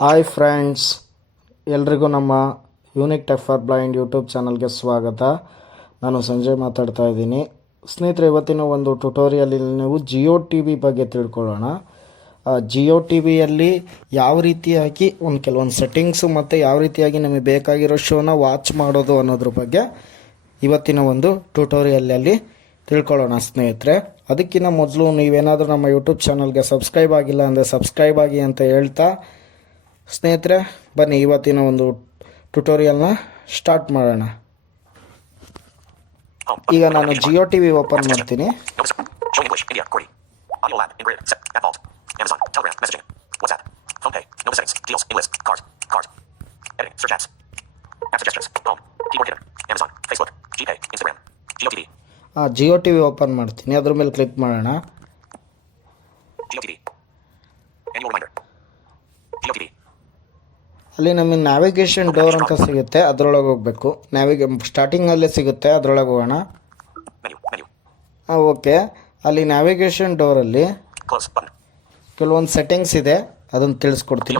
Hi friends ಎಲ್ರಿಗೂ ನಮ್ಮ unique tech for blind YouTube ಚಾನಲ್ಗೆ ಸ್ವಾಗತ. ನಾನು ಸಂಜಯ್ ಮಾತಾಡ್ತಾ ಇದ್ದೀನಿ. ಸ್ನೇಹಿತರೆ, ಇವತ್ತಿನ ಒಂದು ಟ್ಯುಟೋರಿಯಲ್ಲಿ ನೀವು ಜಿಯೋ ಟಿ ವಿ ಬಗ್ಗೆ ತಿಳ್ಕೊಳ್ಳೋಣ. ಜಿಯೋ ಟಿ ವಿಯಲ್ಲಿ ಯಾವ ರೀತಿಯಾಗಿ ಒಂದು ಕೆಲವೊಂದು ಸೆಟ್ಟಿಂಗ್ಸು ಮತ್ತು ಯಾವ ರೀತಿಯಾಗಿ ನಮಗೆ ಬೇಕಾಗಿರೋ ಶೋನ ವಾಚ್ ಮಾಡೋದು ಅನ್ನೋದ್ರ ಬಗ್ಗೆ ಇವತ್ತಿನ ಒಂದು ಟ್ಯುಟೋರಿಯಲಲ್ಲಿ ತಿಳ್ಕೊಳ್ಳೋಣ ಸ್ನೇಹಿತರೆ. ಅದಕ್ಕಿಂತ ಮೊದಲು ನೀವೇನಾದರೂ ನಮ್ಮ ಯೂಟ್ಯೂಬ್ ಚಾನಲ್ಗೆ ಸಬ್ಸ್ಕ್ರೈಬ್ ಆಗಿಲ್ಲ ಅಂದರೆ ಸಬ್ಸ್ಕ್ರೈಬ್ ಆಗಿ ಅಂತ ಹೇಳ್ತಾ ಸ್ನೇಹಿತರೆ, ಬನ್ನಿ ಇವತ್ತಿನ ಒಂದು ಟ್ಯುಟೋರಿಯಲ್ನ ಸ್ಟಾರ್ಟ್ ಮಾಡೋಣ. ಈಗ ನಾನು ಜಿಯೋ ಟಿ ವಿ ಓಪನ್ ಮಾಡ್ತೀನಿ. ಜಿಯೋ ಟಿ ವಿ ಓಪನ್ ಮಾಡ್ತೀನಿ ಅದ್ರ ಮೇಲೆ ಕ್ಲಿಕ್ ಮಾಡೋಣ ಅಲ್ಲಿ ನಮಗೆ ನ್ಯಾವಿಗೇಷನ್ ಡೋರ್ ಅಂತ ಸಿಗುತ್ತೆ ಅದರೊಳಗೆ ಹೋಗಬೇಕು ನ್ಯಾವಿಗೆ ಸ್ಟಾರ್ಟಿಂಗಲ್ಲೇ ಸಿಗುತ್ತೆ ಅದರೊಳಗೆ ಹೋಗೋಣ. Menu. ಓಕೆ ಅಲ್ಲಿ ನ್ಯಾವಿಗೇಷನ್ ಡೋರಲ್ಲಿ. ಕೆಲವೊಂದು ಸೆಟ್ಟಿಂಗ್ಸ್ ಇದೆ ಅದನ್ನು ತಿಳಿಸ್ಕೊಡ್ತೀನಿ.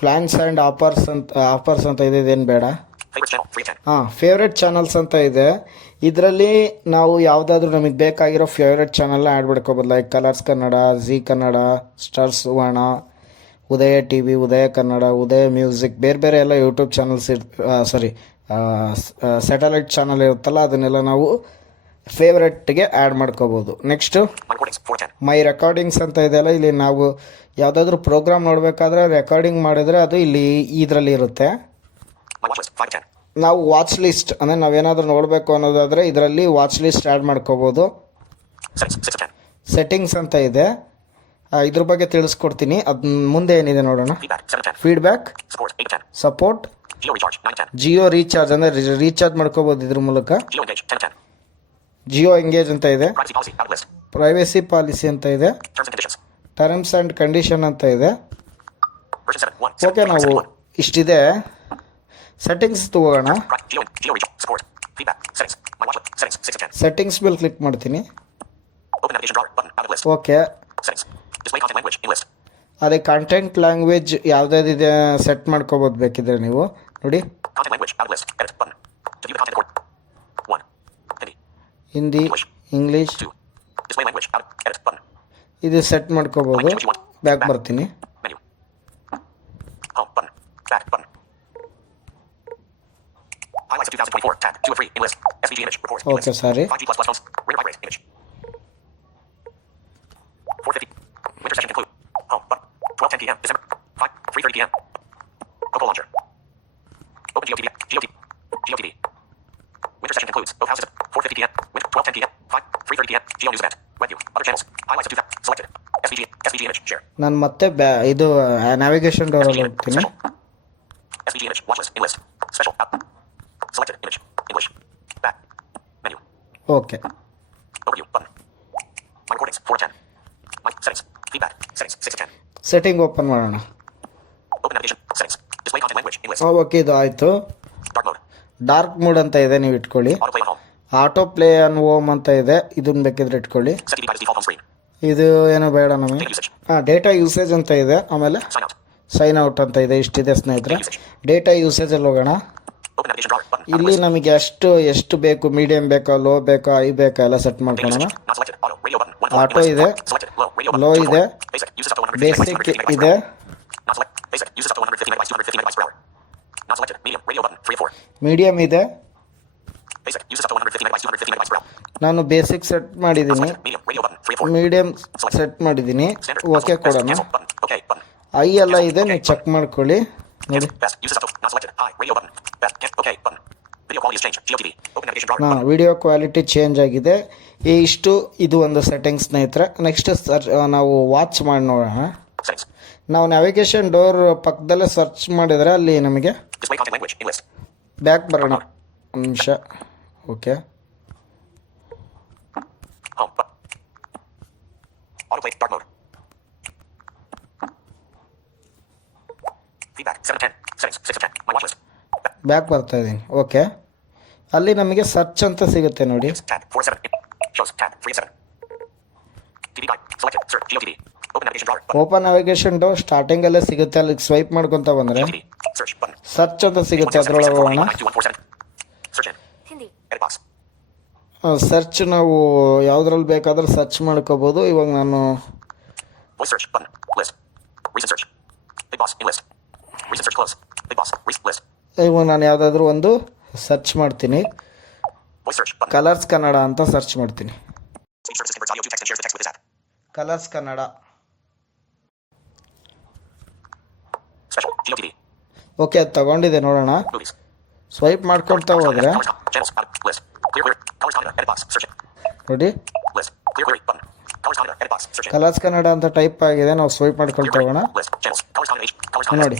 ಫ್ಲಾನ್ಸ್ ಆ್ಯಂಡ್ ಆಫರ್ಸ್ ಅಂತ ಆಫರ್ಸ್ ಅಂತ ಇದೆ, ಇದೇನು ಬೇಡ ಹಾಂ ಫೇವ್ರೆಟ್ ಚಾನಲ್ಸ್ ಅಂತ ಇದೆ. ಇದರಲ್ಲಿ ನಾವು ಯಾವುದಾದ್ರೂ ನಮಗೆ ಬೇಕಾಗಿರೋ ಫೇವ್ರೆಟ್ ಚಾನಲ್ನ ಆ್ಯಡ್ ಮಾಡ್ಕೋಬೋದು. Like Colors Kannada Zee Kannada stars Suvarna Udaya T V Udaya Kannada Udaya music ಬೇರೆ ಬೇರೆ ಎಲ್ಲ ಯೂಟ್ಯೂಬ್ ಚಾನಲ್ಸ್ ಇರ್ ಸಾರಿ ಸ್ಯಾಟಲೈಟ್ ಚಾನಲ್ ಇರುತ್ತಲ್ಲ ಅದನ್ನೆಲ್ಲ ನಾವು ಫೇವ್ರೆಟ್ಗೆ ಆ್ಯಡ್ ಮಾಡ್ಕೋಬೋದು. ನೆಕ್ಸ್ಟು. ಮೈ ರೆಕಾರ್ಡಿಂಗ್ಸ್ ಅಂತ ಇದೆಯಲ್ಲ ಇಲ್ಲಿ ನಾವು ಯಾವುದಾದ್ರೂ ಪ್ರೋಗ್ರಾಮ್ ನೋಡಬೇಕಾದ್ರೆ ರೆಕಾರ್ಡಿಂಗ್ ಮಾಡಿದರೆ ಅದು ಇಲ್ಲಿ ಇದರಲ್ಲಿ ಇರುತ್ತೆ My watch list. Five of ten. ನಾವು ವಾಚ್ ಲಿಸ್ಟ್ ಅಂದರೆ ನಾವೇನಾದರೂ ನೋಡಬೇಕು ಅನ್ನೋದಾದರೆ ಇದರಲ್ಲಿ ವಾಚ್ ಲಿಸ್ಟ್ ಆ್ಯಡ್ ಮಾಡ್ಕೋಬೋದು. ಸೆಟ್ಟಿಂಗ್ಸ್ ಅಂತ ಇದೆ ಇದ್ರ ಬಗ್ಗೆ ತಿಳಿಸ್ಕೊಡ್ತೀನಿ ಅದ್ ಮುಂದೆ ಏನಿದೆ ನೋಡೋಣ. ಫೀಡ್ಬ್ಯಾಕ್. ಸಪೋರ್ಟ್. ಜಿಯೋ ರೀಚಾರ್ಜ್ ಅಂದರೆ ರೀಚಾರ್ಜ್ ಮಾಡ್ಕೋಬೋದು ಇದ್ರ ಮೂಲಕ. ಜಿಯೋ ಎಂಗೇಜ್ ಅಂತ ಇದೆ. ಪ್ರೈವೇಸಿ ಪಾಲಿಸಿ ಅಂತ ಇದೆ. ಟರ್ಮ್ಸ್ ಆ್ಯಂಡ್ ಕಂಡೀಷನ್ ಅಂತ ಇದೆ. ಓಕೆ ನಾವು ಇಷ್ಟಿದೆ ಸೆಟ್ಟಿಂಗ್ಸ್ ತಗೋಣ. ಸೆಟ್ಟಿಂಗ್ಸ್ ಮೇಲೆ ಕ್ಲಿಕ್ ಮಾಡ್ತೀನಿ. ಓಕೆ ಅದೇ ಕಂಟೆಂಟ್ ಲ್ಯಾಂಗ್ವೇಜ್ ಯಾವ್ದಾದ ಸೆಟ್ ಮಾಡ್ಕೋಬೋದು ಬೇಕಿದ್ರೆ ನೀವು. ನೋಡಿ. ಹಿಂದಿ ಇಂಗ್ಲಿಷ್ ಇದು ಸೆಟ್ ಮಾಡ್ಕೋಬೋದು. ಬ್ಯಾಕ್ ಬರ್ತೀನಿ. GeoTV. GeoTV. GeoTV. Winter session concludes. Both houses. 4:50 p.m. Winter. 12:10 p.m. 5. 3:30 p.m. Geo news event. Web view. Other channels. Highlights of 2000. Selected. SVG. SVG image. Share. ನಾನು ಮತ್ತೆ ಬ್ಯಾ ಇದು ನ್ಯಾವಿಗೇಷನ್ ಡೋರಲ್ಲಿ ಹೋಗ್ತೀನಿ Special. SVG image. Watch list. In list. Special. Out. Content setting open ಮಾಡೋಣ okay ಇದು ಆಯಿತು. Dark mood ಅಂತ ಇದೆ ನೀವು ಇಟ್ಕೊಳ್ಳಿ. ಆಟೋ ಪ್ಲೇ ಅನ್ ಹೋಮ್ ಅಂತ ಇದೆ ಇದನ್ನ ಬೇಕಿದ್ರೆ ಇಟ್ಕೊಳ್ಳಿ. ಇದು ಏನೋ ಬೇಡ ನಮಗೆ. ಹಾಂ ಡೇಟಾ ಯೂಸೇಜ್ ಅಂತ ಇದೆ ಆಮೇಲೆ ಸೈನ್ ಔಟ್ ಅಂತ ಇದೆ ಇಷ್ಟಿದೆ ಸ್ನೇಹಿತರೆ. ಡೇಟಾ ಯೂಸೇಜಲ್ಲಿ ಹೋಗೋಣ. ಇಲ್ಲಿ ನಮಗೆ ಅಷ್ಟು ಎಷ್ಟು ಬೇಕು? ಮೀಡಿಯಂ ಬೇಕಾ ಲೋ ಬೇಕಾ ಹೈ ಬೇಕಾ? ಎಲ್ಲ ಸೆಟ್ ಮಾಡ್ಕೊಳ್ಳೋಣ. ಆಟೋ ಇದೆ. ಲೋ ಇದೆ. ಬೇಸಿಕ್ ಇದೆ. ಮೀಡಿಯಂ ಇದೆ. ನಾನು ಬೇಸಿಕ್ ಸೆಟ್ ಮಾಡಿದ್ದೀನಿ. ಮೀಡಿಯಂ ಸೆಟ್ ಮಾಡಿದ್ದೀನಿ. ಓಕೆ ಕೊಡೋಣ. ಐ ಎಲ್ಲ ಇದೆ. ನೀವು ಚೆಕ್ ಮಾಡ್ಕೊಳ್ಳಿ. ಹಾಂ ವಿಡಿಯೋ ಕ್ವಾಲಿಟಿ ಚೇಂಜ್ ಆಗಿದೆ. ಇಷ್ಟು ಇದು ಒಂದು ಸೆಟ್ಟಿಂಗ್ ಸ್ನೇಹಿತರ. ನೆಕ್ಸ್ಟ್ ಸರ್ಚ್ ನಾವು ವಾಚ್ ಮಾಡಿ ನೋಡೋಣ. ನಾವು ನ್ಯಾವಿಗೇಷನ್ ಡೋರ್ ಪಕ್ಕದಲ್ಲೇ ಸರ್ಚ್ ಮಾಡಿದರೆ ಅಲ್ಲಿ ನಮಗೆ ಬ್ಯಾಕ್ ಬರೋಣ. ಒಂದು ನಿಮಿಷ. Okay feedback seven ten seven six ten my watch list back ಬರ್ತಾ ಇದ್ದೀನಿ ಓಕೆ ಅಲ್ಲಿ ನಮಗೆ ಸರ್ಚ್ ಅಂತ ಸಿಗುತ್ತೆ ನೋಡಿ Tab. 4 7. Shows. Tab. 3 of 7. TV guide. Selected. Search. GeoTV. Open navigation drawer. Button. Open navigation ಡೋ ಸ್ಟಾರ್ಟಿಂಗಲ್ಲೇ ಸಿಗುತ್ತೆ ಅಲ್ಲಿ ಸ್ವೈಪ್ ಮಾಡ್ಕೊತ ಬಂದರೆ. ಸರ್ಚ್ ಅಂತ ಸಿಗುತ್ತೆ ಅದರೊಳಗೆ ಹೋಗೋಣ 2147. Search in. Hindi Edit box. Search ನಾವು ಯಾವುದ್ರಲ್ಲಿ ಬೇಕಾದ್ರೂ ಸರ್ಚ್ ಮಾಡ್ಕೋಬೋದು ಇವಾಗ ನಾನು Voice ಇವಾಗ ನಾನು ಯಾವುದಾದ್ರೂ ಒಂದು ಸರ್ಚ್ ಮಾಡ್ತೀನಿ. ಕಲರ್ಸ್ ಕನ್ನಡ ಅಂತ ಸರ್ಚ್ ಮಾಡ್ತೀನಿ. ಕಲರ್ಸ್ ಕನ್ನಡ ಓಕೆ ಅದು ತಗೊಂಡಿದೆ ನೋಡೋಣ. ಸ್ವೈಪ್ ಮಾಡ್ಕೊಳ್ತಾ ಹೋದ್ರೆ. ನೋಡಿ. ಕಲರ್ಸ್ ಕನ್ನಡ ಅಂತ ಟೈಪ್ ಆಗಿದೆ ನಾವು ಸ್ವೈಪ್ ಮಾಡ್ಕೊಳ್ತಾ ಹೋಗೋಣ. ನೋಡಿ.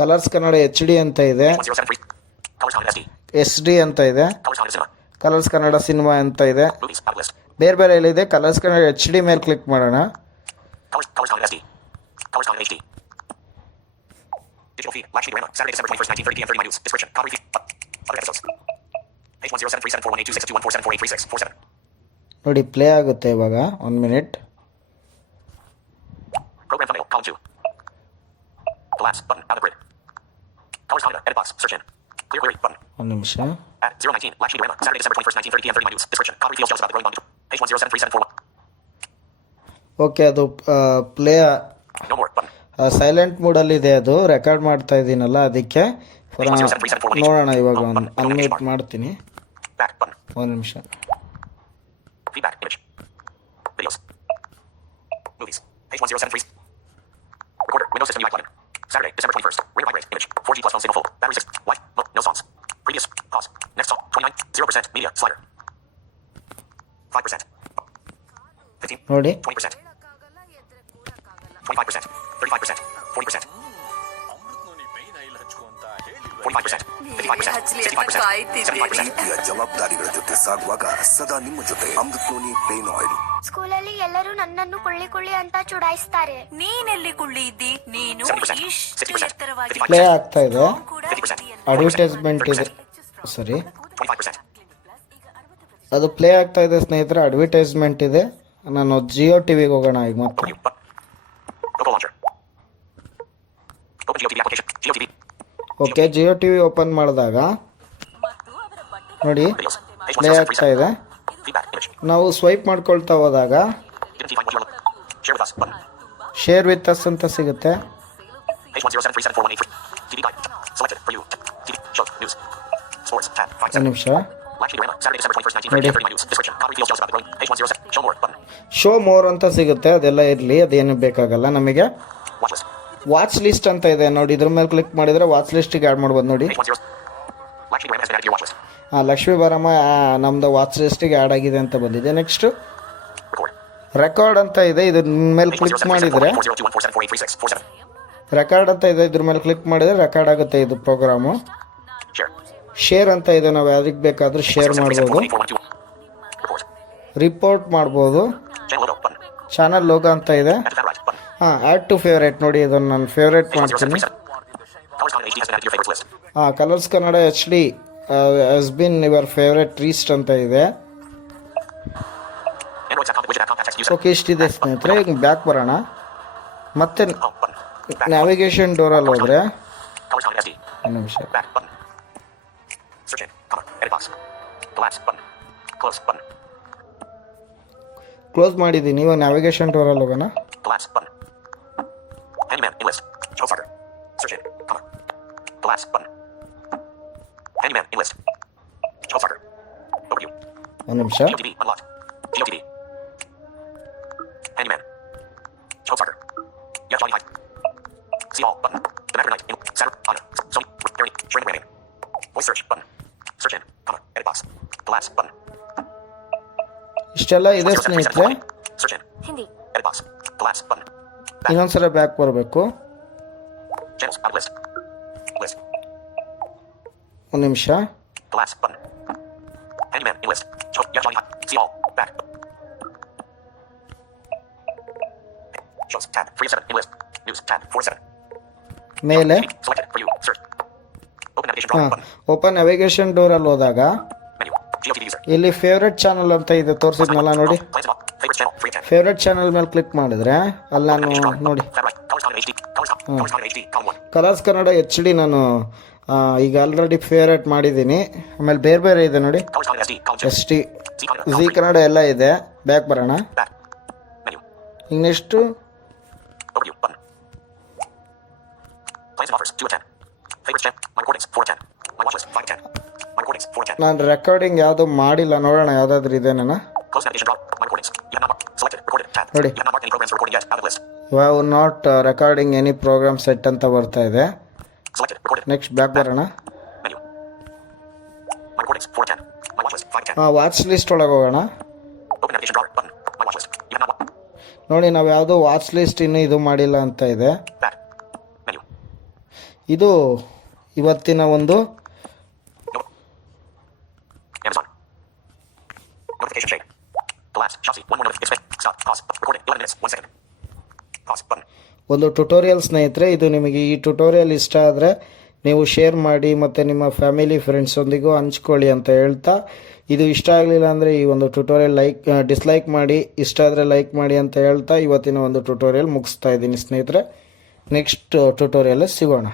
ಕಲರ್ಸ್ ಕನ್ನಡ ಎಚ್ ಡಿ ಅಂತ ಇದೆ. ಎಸ್ ಡಿ ಅಂತ ಇದೆ. ಕಲರ್ಸ್ ಕನ್ನಡ ಸಿನಿಮಾ ಅಂತ ಇದೆ. ಬೇರೆ ಬೇರೆ ಇದೆ ಕಲರ್ಸ್ ಕನ್ನಡ ಎಚ್ ಡಿ ಮೇಲೆ ಕ್ಲಿಕ್ ಮಾಡೋಣ. ನೋಡಿ ಪ್ಲೇ ಆಗುತ್ತೆ ಇವಾಗ. One minute Clear query. Button. ಒಂದು ನಿಮಿಷ At 019. Lakshmi Rama. Saturday, December 21st, 1930 p.m. 30 minutes. Description. Copy feels jealous about the growing bomb. Page 1073741. Okay ಅದು play No more. Button. Silent ಮೂಡಲ್ಲಿದೆ ಅದು record ಮಾಡ್ತಾ ಇದ್ದೀನಲ್ಲ ಅದಕ್ಕೆ ನೋಡೋಣ ಇವಾಗ ಒಂದು ಅನ್ಮ್ಯೂಟ್ ಮಾಡ್ತೀನಿ ಒಂದು ನಿಮಿಷ Feedback. Image. Videos. Movies. Page 1073. Recorder. Windows system UI button. Saturday, December 21st. Ring light rate. Image. 4G plus phone signal full. Battery 6. Light. Previous. Pause. Next song. 29. 0%. Media. Slider. 5%. 15. ನೋಡಿ 20%. 25%. 35%. 40%. 45%. 55%. ಹಚ್ಲಿ ಅಂತ 65%. ಕಾಯ್ತಿದ್ದೀನಿ. 75%. ಪ್ರೀತಿಯ ಜವಾಬ್ದಾರಿಗಳ ಜೊತೆ ಸಾಗುವಾಗ ಸದಾ ನಿಮ್ಮ ಜೊತೆ ಅಮೃತ್ನೋನಿ ಪೇನ್ ಆಯಿಲ್ ಸ್ಕೂಲಲ್ಲಿ ಎಲ್ಲರೂ ನನ್ನನ್ನು ಕೊಳ್ಳಿ ಕೊಳ್ಳಿ ಅಂತ ಚುಡಾಯಿಸ್ತಾರೆ ನೀನೆಲ್ಲಿ ಕುಳ್ಳಿ ಇದ್ದಿ ನೀನು 70%, ಇಷ್ಟು 60%, ಎತ್ತರವಾಗಿ 55%. ಪ್ಲೇ ಆಗ್ತಾ ಇದೆ ಕೂಡ 50%. ಅಡ್ವರ್ಟೈಸ್ಮೆಂಟ್ ಇದೆ ಸರಿ ಅದು ಪ್ಲೇ ಆಗ್ತಾ ಇದೆ, ಸ್ನೇಹಿತರೆ. ಅಡ್ವರ್ಟೈಸ್ಮೆಂಟ್ ಇದೆ. ನಾನು ಜಿಯೋ ಟಿವಿಗೆ ಹೋಗೋಣ ಈಗ ಮತ್ತೆ. ಓಕೆ ಜಿಯೋ ಟಿವಿ ಓಪನ್ ಮಾಡಿದಾಗ ನೋಡಿ ಪ್ಲೇ ಆಗ್ತಾ ಇದೆ. ನಾವು ಸ್ವೈಪ್ ಮಾಡ್ಕೊಳ್ತಾ ಹೋದಾಗ ಶೇರ್ ವಿತ್ ಅಸ್ ಅಂತ ಸಿಗುತ್ತೆ. Button. ಶೋ ಮೋರ್ ಅಂತ ಸಿಗುತ್ತೆ. ಅದೆಲ್ಲ ಇರಲಿ. ಅದೇನು ಬೇಕಾಗಲ್ಲ ನಮಗೆ. ವಾಚ್ ಲಿಸ್ಟ್ ಅಂತ ಇದೆ. ನೋಡಿ ಇದ್ರ ಮೇಲೆ ಕ್ಲಿಕ್ ಮಾಡಿದರೆ ವಾಚ್ ಲಿಸ್ಟಿಗೆ ಆ್ಯಡ್ ಮಾಡ್ಬೋದು ನೋಡಿ. Page 10. Lakshmi Rama has been added to your watch list. ಹಾಂ ಲಕ್ಷ್ಮೀ ಬಾರಮ್ಮ ನಮ್ದು ವಾಚ್ ಲಿಸ್ಟಿಗೆ ಆ್ಯಡ್ ಆಗಿದೆ ಅಂತ ಬಂದಿದೆ. ನೆಕ್ಸ್ಟ್ ರೆಕಾರ್ಡ್ ಅಂತ ಇದೆ. ಇದ್ರ ಮೇಲೆ ಕ್ಲಿಕ್ ಮಾಡಿದರೆ. ರೆಕಾರ್ಡ್ ಅಂತ ಇದೆ. ಇದ್ರ ಮೇಲೆ ಕ್ಲಿಕ್ ಮಾಡಿದರೆ ರೆಕಾರ್ಡ್ ಆಗುತ್ತೆ ಇದು ಪ್ರೋಗ್ರಾಮು. ಶೇರ್ ಅಂತ ಇದೆ ನಾವು ಯಾರಿಗೆ ಬೇಕಾದ್ರೆ ಶೇರ್ ಮಾಡ್ಬೋದು. ರಿಪೋರ್ಟ್ ಮಾಡ್ಬೋದು. ಚಾನಲ್ ಲೋಗ ಅಂತ ಇದೆ. ಹಾಂ ಆ್ಯಡ್ ಟು ಫೇವ್ರೇಟ್ ನೋಡಿ ಇದನ್ನು ನಾನು ಫೇವ್ರೇಟ್ ಮಾಡ್ತೀನಿ. ಹಾಂ Colors Kannada HD D S been your favourite list ಅಂತ ಇದೆ. ಓಕೆ ಇಷ್ಟಿದೆ ಸ್ನೇಹಿತರೆ ಈಗ ಬ್ಯಾಕ್ ಬರೋಣ. ಮತ್ತೆ ನ್ಯಾವಿಗೇಷನ್ ಡೋರಲ್ಲಿ ಹೋದರೆ. ಒಂದು ನಿಮಿಷ. ಕ್ಲೋಸ್ ಪನ್ ಕ್ಲೋಸ್ ಮಾಡಿದೀನಿ ಈಗ ಹೋಗೋಣ. ಕ್ಲಾಸ್ ಪನ್ ಎನಿಮರ್ ಇಂಗ್ಲಿಷ್ ಶೋ ಫಾರ್ ಕ್ಲಾಸ್ ಪನ್ ಎನಿಮರ್ ಇಂಗ್ಲಿಷ್ ಶೋ ಒಂದು ಕ್ಷಣ ಇದ್ರ ಸ್ನೇಹಿತರೆ. ಪ್ಲಾಸ್ ಒನ್ ಹಂಗೊಂದ್ ಸರಿ ಬ್ಯಾಕ್ ಬರಬೇಕು. ಒಂದು ನಿಮಿಷ. ಪ್ಲಾಸ್ ಒನ್ ವೆ ಪ್ಲಸ್ ಕ್ಯಾರ್ಫುಲ್ ಬ್ಯಾಕ್ ಚೋಸ್ಟ್ ಫ್ರೀಸರ್ಸ್ಕ್ ಮೇಲೆ. ಸೊಲಿ ವಾಪ್ಸ್ ಓಪನ್ ನಾವೇಗೇಷನ್ ಹೋದಾಗ ಇಲ್ಲಿ ಫೇವ್ರೆಟ್ ಚಾನಲ್ ಅಂತ ಇದೆ ತೋರಿಸಿದ್ನಲ್ಲ ನೋಡಿ. ಫೇವ್ರೆಟ್ ಚಾನಲ್ ಮೇಲೆ ಕ್ಲಿಕ್ ಮಾಡಿದ್ರೆ ಅಲ್ಲ ನಾನು ನೋಡಿ. ಕಲರ್ಸ್ ಕನ್ನಡ ಎಚ್ ಡಿ ನಾನು ಈಗ ಆಲ್ರೆಡಿ ಫೇವ್ರೆಟ್ ಮಾಡಿದ್ದೀನಿ. ಆಮೇಲೆ ಬೇರೆ ಬೇರೆ ಇದೆ ನೋಡಿ. ಎಸ್ ಟಿ ಜಿ ಕನ್ನಡ ಎಲ್ಲ ಇದೆ. ಬ್ಯಾಕ್ ಬರೋಣ. ಈಗ next my four my five ನಾನು ರೆಕಾರ್ಡಿಂಗ್ ಯಾವುದು ಮಾಡಿಲ್ಲ ನೋಡೋಣ ಯಾವ್ದಾದ್ರು ಇದೇನೇನ ವ್ಯಾವ್ not recording any program set ಅಂತ ಬರ್ತಾ ಇದೆ. ನೆಕ್ಸ್ಟ್ ಬ್ಯಾಕ್ ಬರೋಣ. ವಾಚ್ ಲಿಸ್ಟ್ ಒಳಗೆ ಹೋಗೋಣ. ನೋಡಿ ನಾವು ಯಾವುದು ವಾಚ್ ಲಿಸ್ಟ್ ಇನ್ನೂ ಇದು ಮಾಡಿಲ್ಲ ಅಂತ ಇದೆ. ಇದು ಇವತ್ತಿನ ಒಂದು ಒಂದು ಟ್ಯುಟೋರಿಯಲ್ ಸ್ನೇಹಿತರೆ, ಇದು ನಿಮಗೆ ಈ ಟ್ಯುಟೋರಿಯಲ್ ಇಷ್ಟ ಆದರೆ ನೀವು ಶೇರ್ ಮಾಡಿ ಮತ್ತು ನಿಮ್ಮ ಫ್ಯಾಮಿಲಿ ಫ್ರೆಂಡ್ಸೊಂದಿಗೂ ಹಂಚ್ಕೊಳ್ಳಿ ಅಂತ ಹೇಳ್ತಾ, ಇದು ಇಷ್ಟ ಆಗಲಿಲ್ಲ ಅಂದರೆ ಈ ಒಂದು ಟ್ಯುಟೋರಿಯಲ್ ಲೈಕ್ ಡಿಸ್ಲೈಕ್ ಮಾಡಿ, ಇಷ್ಟ ಆದರೆ ಲೈಕ್ ಮಾಡಿ ಅಂತ ಹೇಳ್ತಾ ಇವತ್ತಿನ ಒಂದು ಟ್ಯುಟೋರಿಯಲ್ ಮುಗಿಸ್ತಾ ಇದ್ದೀನಿ ಸ್ನೇಹಿತರೆ. ನೆಕ್ಸ್ಟ್ ಟ್ಯುಟೋರಿಯಲ್ ಸಿಗೋಣ.